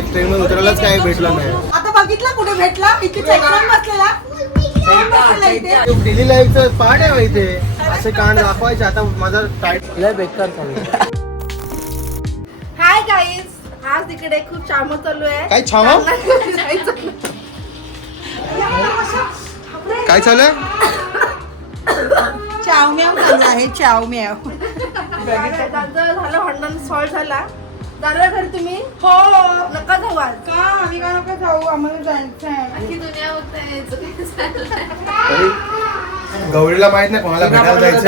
Train मध्ये उतरायलाच काही भेटलं नाही. आता बघितला कुठे भेटला इथे चेकपॉइंट बसलेला डेली लाईफचं पार्ट आहे इथे. असे कांड दाखवायचे. आता माझा टाईट बेकार चालू. हाय गाईज, आज तिकडे खूप छान चालू आहे. काय छावा? काय चालू आहे? चावम्याव चालू आहे. चावम्याव झालं भांडण सॉल्व झाला. जाणार घरी तुम्ही? हो. नका जाऊ आज. का आम्ही का नको जाऊ? आम्हाला जायचं आहे. आणखी दुनिया होते. गौरीला माहित नाही कोणाला भेटायला जायचं.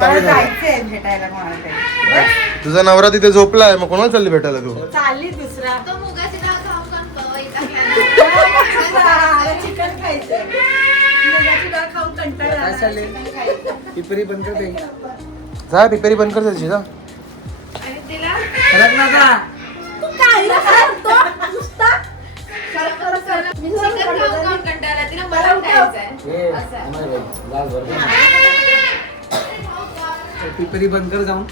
मला जायचंय भेटायला कोणाला तरी. तुझा नवरा तिथे झोपलाय, मग कोणाला चालली भेटायला तू? चालली दुसरा. तो मुगाची डाळ खाऊ का चिकन खायचं. मुगाची डाळ खाऊन कंटाळा आला. पिपरी बंद कर. जा पिपरी बंद कर त्याची जा. आणि तिला तू काय करतो? नुसता मी चिकन खाऊ का कंटाळा. तिला मला खायचंय. असं आहे. पिपरी बंद कर जाऊन.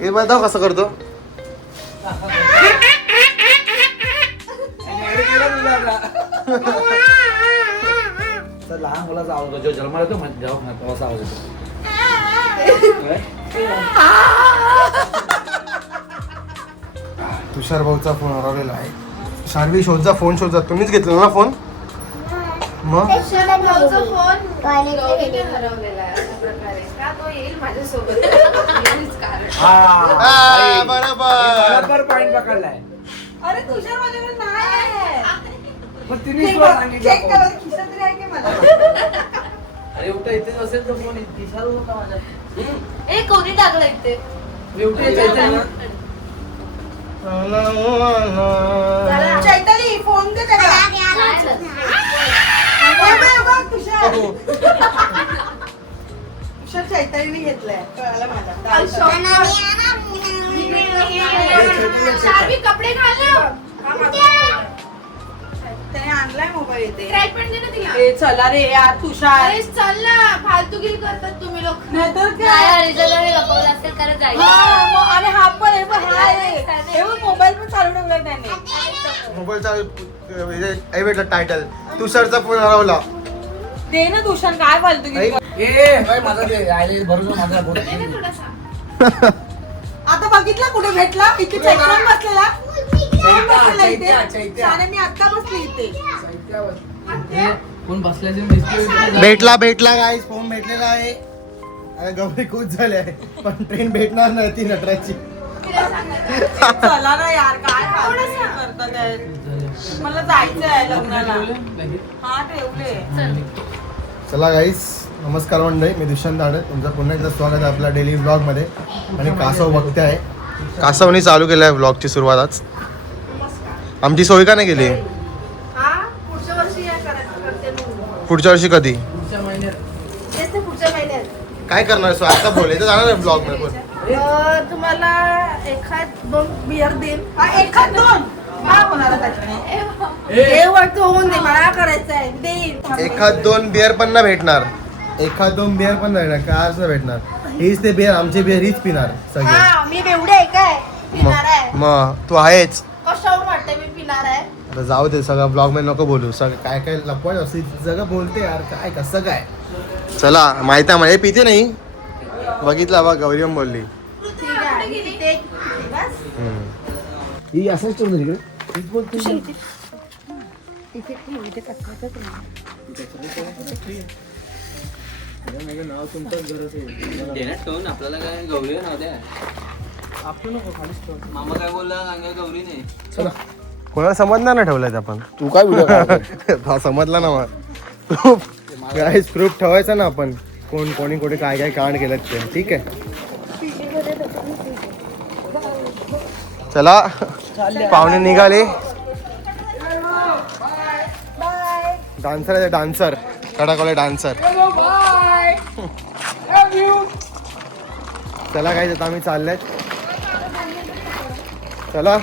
हे बताव कसं करतो. तर लहान मुलाचा आवाज जो जन्माला येतो जेव्हा प्रवासा आवाज येतो. तुषार भाऊचा फोन हरवलेला आहे. शार्वी शोधचा फोन शोधचा. तुम्हीच घेतला ना फोन? मग भाऊचा फोन गौरीने हरवलेला आहे अशा प्रकारे. का तो येईल माझ्यासोबत? हेच कारण. बरोबर. पॉइंट पकडलाय. अरे तुषार माझ्याकडे नाही आहे. पण तिने चेक करा खिशात तरी आहे की मला. अरे उठा इथेच असेल तर फोन दिसाल होता माझ्या. ए कोणी टाकलं इथे? चैताली फोन दे त्याला. बघ, तुषार. तुषार चैतालीने घेतलाय. कळालं मला. शार्वी कपडे घाल ना. त्याने आणलाय मोबाईल इथे. ट्रायपॉड दे ना तिला. ए, चला रे यार तुषार. अरे चल ना, फालतूगिरी करतात तुम्ही लोक. नाहीतर काय? आणि हा पण आहे बघ, हा आहे. हे बघ, मोबाईल पण चालू ठेवलाय त्याने. मोबाईलचा हे भेटला टायटल. तुषारचा फोन हरवला. दे ना तुषार, काय फालतू आई. माझा ते आयले भरून माझा बोट. दे ना थोडासा. आता बघितला कुठे भेटला इथे चेकपॉइंट बसलेला. कोण बसलेला इथे? चैत्या. शाने मी आता बसली इथे. कोण बसल्याचे दिसतोय. भेटला गाईस. फोन भेटलेला आहे. अरे गौरी खुश झाले आहे. पण ट्रेन भेटणार नाही ती नटराजची. चला ना यार, काय फालतू करता काय. मला जायचं आहे लग्नाला. हा ठेवले. चला गाईस, नमस्कार मंडळी. मी दुष्यंत दाडे. तुमचं पुन्हा एकदा स्वागत आहे आपल्या डेली ब्लॉग मध्ये. आणि कासव बघते आहे. कासवनी चालू केलं आहे ब्लॉगची सुरुवात आज. आमची सोय का नाही केली? हा पुढच्या वर्षी या करते मी. पुढच्या वर्षी कधी? पुढच्या महिन्यात. तेच ते पुढच्या महिन्यात. काय करणार सो आता बोलायचं जाणार आहे ब्लॉग मध्ये. तुम्हाला एखाद दोन बियर देईन. एखाद दोन काय होणार त्याच्याने? हे वाटतं होऊन दे, मला करायचं आहे. देईन. एखाद दोन बिअर पण ना भेटणार. एखाद दोन बिअर पण नाही भेटणार. काय असं भेटणार? हीच ते बिअर, आमचे बिअर हीच पिणार सगळे. हा मी बेवडे आहे काय? पिणार आहे. मग तू आहेच. कशावर वाटतंय मी पिणार आहे? आता जाऊ दे, सगळं ब्लॉग मध्ये नको बोलू. सगळं काय काय लपवाय असं सगळं बोलते यार. काय कसं काय. चला माहिती आहे मला. पिते नाही. बघितला बा गौरीम बोलली. ठीक आहे. तिथे बस. ही असंच ठेवून इकडे. हीच बोलते. आपल्याला काय गौरी नाव द्या. मामा काय बोलला सांगा गौरी नाही. चला. कोणाला समजणार नाही ठेवलाय आपण. तू काय व्हिडिओ हा समजला ना मग. प्रूफ प्रूफ ठेवायचा ना आपण. कोणी कुठे काय काय कांड केलं ते. ठीक आहे. चला पाहुणे निघाले. डान्सर आहे डान्सर. कडाकले डान्सर. चला काय आता आम्ही चाललेत. चला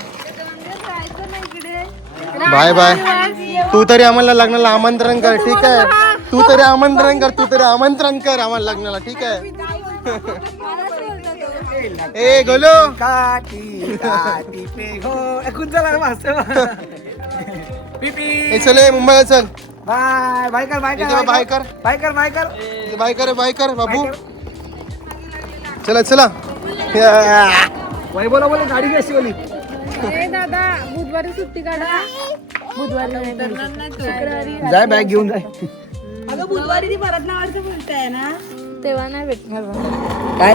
बाय बाय. तू तरी आम्हाला लग्नाला आमंत्रण कर, ठीक आहे? तू तरी आमंत्रण कर आम्हाला लग्नाला, ठीक आहे? ए गोलो काठी काठी पे हो ऐकून चला मस्त ए चल ए, मुंबईला चल. बाय बाय कर बाय इथे कर बाय कर, बाय कर बाय कर बाय कर बाबू. चला वैभवला बोले गाडी घ्या अशी बोली. दादा बुधवारी सुट्टी काढा. बुधवारी जाय बॅग घेऊन जाय. अगं बुधवारी ती परत नावाचं बोलताय ना, तेव्हा नाही भेटणार. काय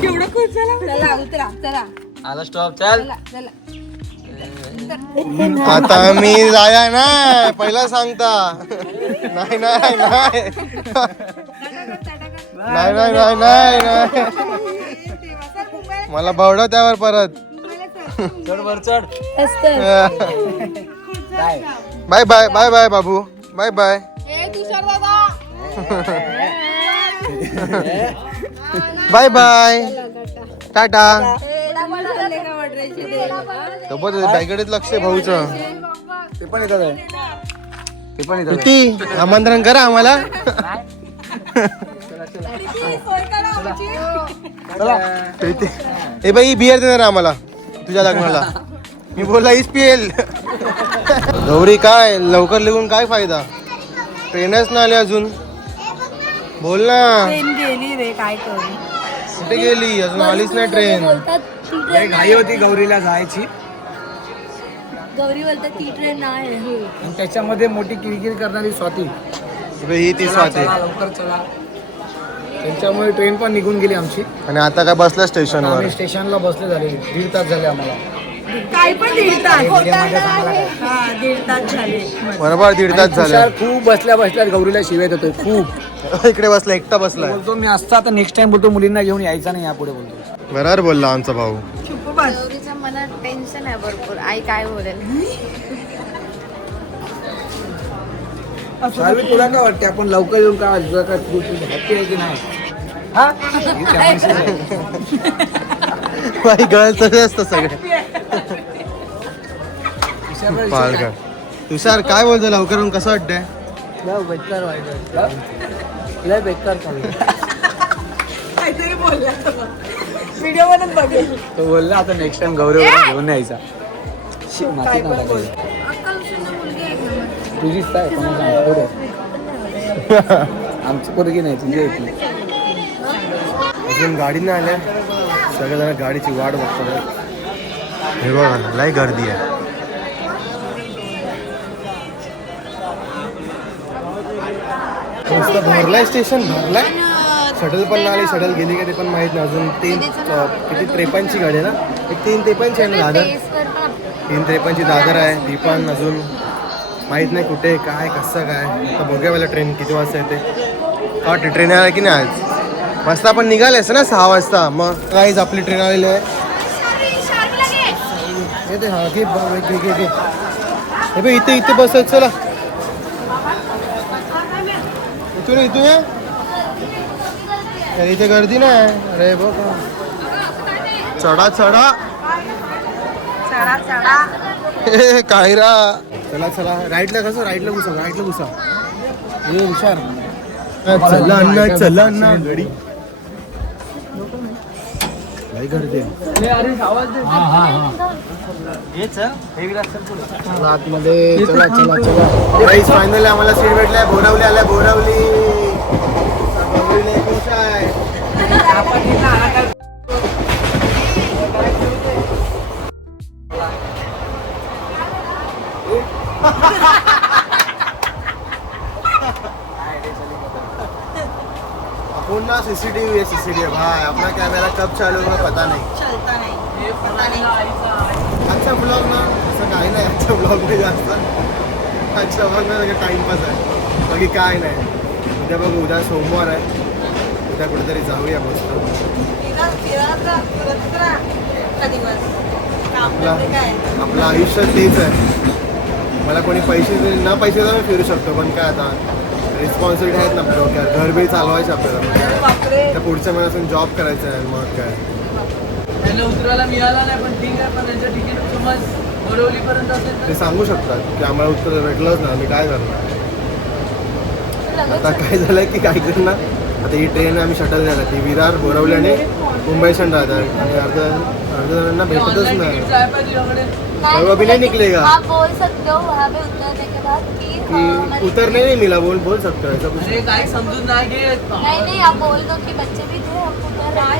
केवढं खुश झाला. चला उतरा, चला आला स्टॉप चल. चला. आता मी जाया ना, पहिला सांगता. नाही नाही नाही नाही नाही नाही नाही, मला बवडा त्यावर परत. चढ वर चढ. बाय बाय बाय बाय बाबू, bye bye. Bye bye, tata. सोबत बॅगेत लक्ष आहे भाऊचं. ते पण येतात आहे. ते पण येतात आहे. किती आमंत्रण करा आम्हाला. ए बाई बियर देणार आम्हाला तुझ्या लग्नाला. मी बोलला हीच पिएल. गौरी काय लवकर लिहून काय फायदा, ट्रेनच नाही आली अजून. बोल ना, ट्रेन गेली रे, काय करू. कुठे गेली अजून, आलीच नाही ट्रेन. लय घाई होती गौरीला जायची गौरी बोलतात ती ट्रेन नाही. आणि त्याच्यामध्ये मोठी किरकिर करणारी स्वाती. ही ती स्वाती. चला, लवकर चला. त्यांच्यामुळे ट्रेन पण निघून गेली आमची. आणि आता काय बसलं स्टेशनवर. आम्ही स्टेशनला बसले झाले 1.5 तास झाले आम्हाला. काय पण 1.5 तास. मीडियामध्ये चांगला काय. हा 1.5 तास झाले. बरोबर 1.5 तास झाले. तुषार खूप बसल्या गौरीला शिव्यात होतोय खूप. इकडे बसला, एकटा बसलाय. बोलतो मी असता तर नेक्स्ट टाइम बोलतो मुलींना घेऊन यायचा नाही यापुढे बोलतो. बरोबर बोलला आमचा भाऊ. चुप बस. गौरीच्या मनात टेन्शन आहे भरपूर. आई काय बोलेल. शाळवी तुला काय वाटते आपण लवकर येऊन काय हॅपी आहे की नाही? हा? ही chemistry आहे. बाई गर्ल तसे असतं सगळे. तुषार पालघर. तुषार काय बोलतो लवकर येऊन, कसं वाटतंय? बेकार व्हायचं. लय बेकार चालू. काहीतरी बोलला व्हिडिओ मधून बघेल. तो बोलला आता नेक्स्ट टाइम गौरी घेऊन यायचा. काय पण बोल. तुझीच काय कोणाचा पुढे आमची पोरगी नाही तुझी आहे ती. अजून गाडी नाही आल्या, सगळेजण गाडीची वाट बघतात. हे बघा लय गर्दी आहे. नुसतं भरलाय, स्टेशन भरलाय. शटल पण नाही आली, शटल गेली का ते पण माहित नाही अजून. किती 53ची गाडी आहे ना, एक 353 आहे ना दादर. 353ची दादर आहे, ती पण अजून माहित नाही कुठे काय कसं काय. आता बघूया मला ट्रेन किती वाजता येते. हा ट्रेन आला की नाही आज. मस्त आपण निघाले असं ना 6 वाजता. मग काहीच आपली ट्रेन आलेली आहे. येते हा घे घे. हे बघ इथे बसायचं. चला इथून ये. अरे इथे गर्दी नाही. अरे बघ चढा चढा. कायरा. चला राईटला कसं, राईटला घुसा. हे हुशार. चला अण्णा गडी. लय गर्दी आहे. आतमध्ये चला फायनली आम्हाला सीट भेटलाय. बोरावली आलाय, बोरावली. खुश आहे. फोन ना सीसीटीवी है भाई. अपना कैमरा कब चालू होगा पता नहीं. चलता नाही. पता नाही. अच्छा ब्लॉग ना असं काही नाही. अच्छा ब्लॉग नाही जास्त. अच्छा ब्लॉग ना टाइमपास आहे, बाकी काय नाही. उद्या बघू, उद्या सोमवार आहे. उद्या कुठेतरी जाऊया मस्त. आपलं आयुष्य तेच आहे. मला कोणी पैसे पैसे मी फिरू शकतो, पण काय आता रिस्पॉन्सिबिलिटी आहेत ना आपल्या डोक्यात. घर बी चालवायचं आपल्याला. त्या पुढच्या महिन्यापासून जॉब करायचा आहे. मग काय उतरायला मिळाला नाही पण ठीक आहे. पण त्यांचं तिकीट समज बोरवलीपर्यंत असेल ते सांगू शकतात की आम्हाला उत्तर भेटलंच ना, आम्ही काय करणार. आता काय झालंय की काही जण आता ही ट्रेन आम्ही शटल झाला ती विरार बोरवली आणि मुंबई शन राहतात आणि अर्ध जणांना भेटतच नाही. परवा भी नहीं निकलेगा. आप बोल सकते हो वहाँ पे उतरने के बाद कि कि उतरने नहीं मिला, बोल सकते हो ऐसा कुछ. अरे काही समजून नाही घेत. नहीं नहीं आप बोल दो कि बच्चे भी थे हम उतर रहे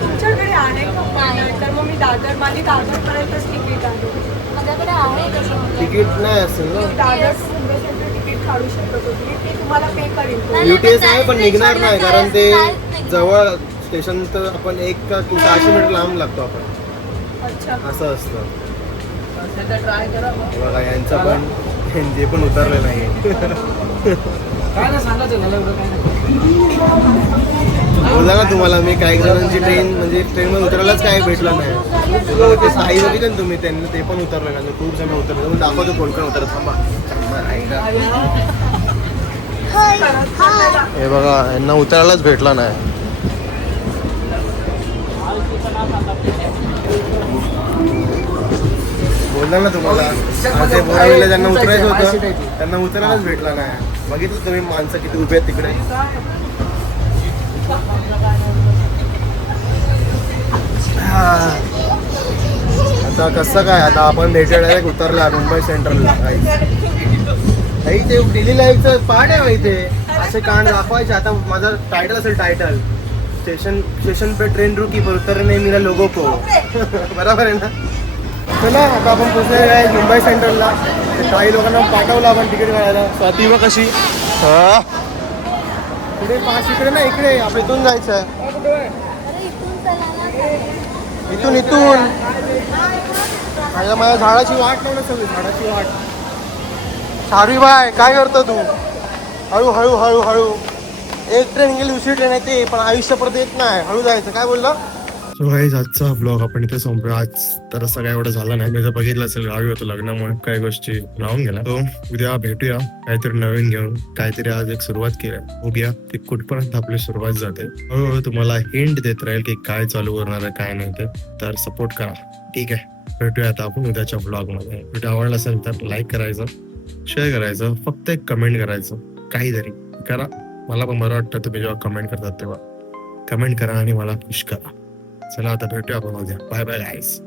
तुमच्याकडे आहे का? नाही. तर मग मी माझी दादरपर्यंतच तिकीट आहे. माझ्याकडे आहे तसं. तिकीट नाही असेल ना. Dadar to Mumbai Central ticket काढू शकत होती. मी ते तुम्हाला पे करीन. नाही, युटीएस पण आहे पण नाही, निघणार नाही नाही, कारण ते नाही निघणार. जवळ स्टेशन तर आपण 1 का 600 मीटर लांब लागतो आपण. अच्छा. असं असतं. ट्राय करा बघा यांचं पण जे पण उतरले नाही. काय ना सांगायचं झालं एवढं काय नाही. बोलला ना तुम्हाला मी काही जणांची ट्रेन म्हणजे ट्रेनमध्ये उतरायलाच काय भेटलं नाही. ते साई बघितलं ना तुम्ही, त्यांनी ते पण उतरलं नाही. खूप जण उतरले म्हणून दाखवतो कोण कोण उतरत. थांबा. हे बघा यांना उतरायलाच भेटला नाही. बोलला ना तुम्हाला आज ते बोरावीला ज्यांना उतरायचं होतं त्यांना उतरायलाच भेटला नाही. बघितलं तुम्ही माणसं किती उभी आहेत तिकडे. आता कसं काय, आता आपण भेटेल डायरेक्ट उतरला मुंबई सेंट्रलला. काही ते डेली लाईफचं पार्ट आहे माहिती आहे. असे कांड दाखवायचे. आता माझा टायटल असेल टायटल स्टेशन पे ट्रेन रुकी पर उतरने मिला लोगों को. बरोबर आहे ना. चला आता आपण पोहोचलेलो आहे मुंबई सेंट्रलला. काही लोकांना पाठवलं आपण तिकीट काढायला. स्वाती बघ कशी पुढे 5 इकडे ना, इकडे आपण इथून जायचं आहे. अरे इथून चला ना. इथून माझ्या झाडाची वाट लावलं सगळी. झाडाची वाट. शारवी बाय काय करतो तू? हळू हळू हळू हळू. एक ट्रेन गेली दुसरी ट्रेन येते पण आयुष्य परत येत नाही. हळू जायचं. काय बोलला? सो गाईज आजचा ब्लॉग आपण इथे संपलो. आज तर असं काय एवढं झालं नाही. मी जर बघितलं असेल गावी होतं लग्नामुळे काही गोष्टी राहून गेल्या. तो उद्या भेटूया काहीतरी नवीन घेऊन. काहीतरी आज एक सुरुवात केली. बघूया ती कुठपर्यंत आपली सुरुवात जाते. हळूहळू तुम्हाला हिंट देत राहील की काय चालू करणार आहे काय नाही ते. तर सपोर्ट करा. ठीक आहे, भेटूया आता आपण उद्याच्या ब्लॉग मध्ये. व्हिडिओ आवडला असेल तर लाईक करायचं, शेअर करायचं, फक्त एक कमेंट करायचं. काहीतरी करा. मला पण बरं वाटतं तुम्ही जेव्हा कमेंट करतात तेव्हा. कमेंट करा आणि मला खुश करा. चला आता भेटूया आपण उद्या. Bye bye guys.